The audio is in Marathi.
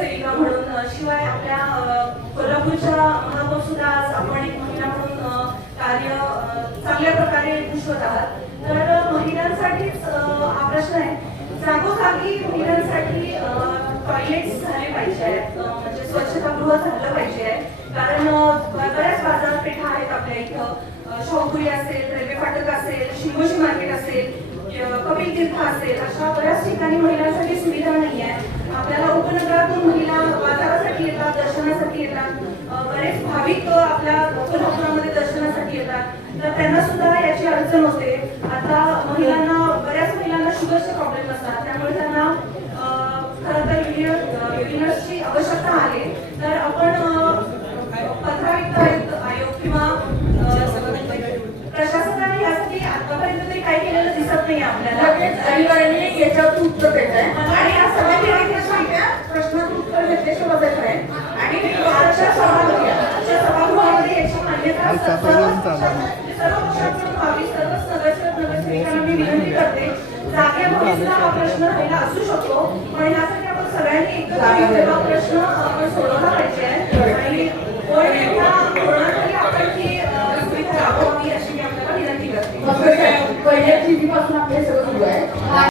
नगरसेविका म्हणून शिवाय आपल्या कोल्हापूरच्या महापौर सुद्धा आज आपण एक महिला म्हणून कार्य चांगल्या प्रकारे पुष्पत आहात. तर महिलांसाठीच हा प्रश्न आहे. जागोजागी महिलांसाठी टॉयलेट्स झाले पाहिजे, म्हणजे स्वच्छतागृह झालं पाहिजे. कारण बऱ्याच बाजारपेठा आहेत आपल्या इथं, शाहूपुरी असेल, रेल्वे फाटक असेल, शिवोशी मार्केट असेल, कपिल तीर्थ असेल, अशा बऱ्याच ठिकाणी महिलांसाठी सुविधा नाही आहे. आपल्याला उपनगरातून महिला बाजारासाठी येतात, दर्शनासाठी येतात. बरेच भाविक आपल्या कोल्हापुरामध्ये दर्शनासाठी येतात, तर त्यांना सुद्धा याची अडचण होते. आता बऱ्याच महिलांना शुगरचे प्रॉब्लेम असतात, त्यामुळे त्यांना खरं तर युरिनर्सची आवश्यकता आहे. तर आपण 15 वित्त आयोग किंवा प्रशासनाने यासाठी आतापर्यंत तरी काही केलेलं दिसत नाही आपल्याला. अधिकाऱ्यांनी याच्यावर उत्तर देत आहे आणि या सभागृहामध्ये प्रश्नाचं उत्तर घेतल्याशिवाय बसायचं आहे. आणि आजच्या सभागृहामध्ये याची मान्यता सर्व पक्षातून व्हावी. सर्वच नगरसेविकांना मी विनंती करते. जागेमध्ये सुद्धा हा प्रश्न राहिला असू शकतो, पण यासाठी आपण सगळ्यांनी एकत्र हा प्रश्न आपण सोडवला पाहिजे. आणि कोणातरी आपण ही सुविधा राबवावी अशी मी आपल्याला विनंती करते. पहिल्या टीव्हीपासून आपले सगळं सुरू आहे.